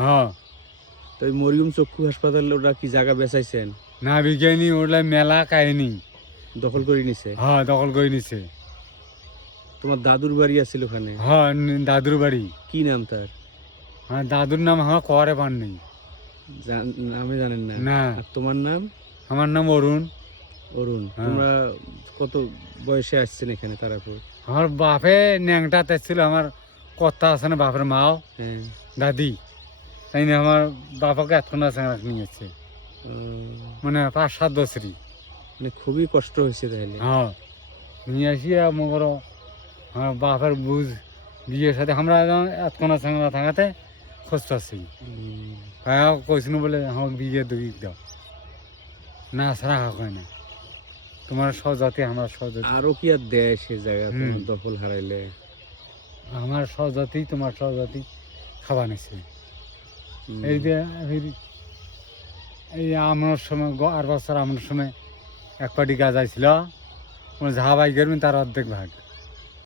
হ্যাঁ। তো ওই মরিয়ম চক্ষু হাসপাতাল ওরা কি জায়গা বেচাইছেন? না বিজ্ঞানী ওরা মেলা কাহিনী দখল করে নিছে? হ্যাঁ দখল করে নিছে। তোমার দাদুর বাড়ি আছিল ওখানে? হ্যাঁ দাদুর বাড়ি। কি নাম তার? হ্যাঁ দাদুর নাম আমার করে পান নেই। নামে জানেন না? না। আর তোমার নাম? আমার নাম অরুণ। অরুণ। হ্যাঁ। তোমরা কত বয়সে আসছেন এখানে তারাপুর? আমার বাপে ন্যাংটাতে ছিল, আমার কথা আছে না বাপের মাও হ্যাঁ। দাদি, তাই না আমার বাবাকে এতক্ষণ আছে নিয়েছে মানে 5-7 বছরই। মানে খুবই কষ্ট হয়েছে তাহলে। হ্যাঁ নিয়ে আসি মগর আমার বাপের বুঝ বিয়ের সাথে আমরা এতক্ষণ সঙ্গে থাকাতে খোঁজ পাচ্ছি। হ্যাঁ কইছিল বলে আমাকে বিয়ে দুই দাও না ছাড়া হয় না, তোমার সহজাতি আমার সহজাতি। আরো কি আর দেয় সে জায়গা তোমার দখল হারাইলে? আমার সহজাতি তোমার সহজাতি খাওয়া নিছে। এই যে এই আমার সময় 8 বছর আমার সময় এক পাটি গাছ আইছিল, ঝা বাই করবেন তার অর্ধেক ভাগ।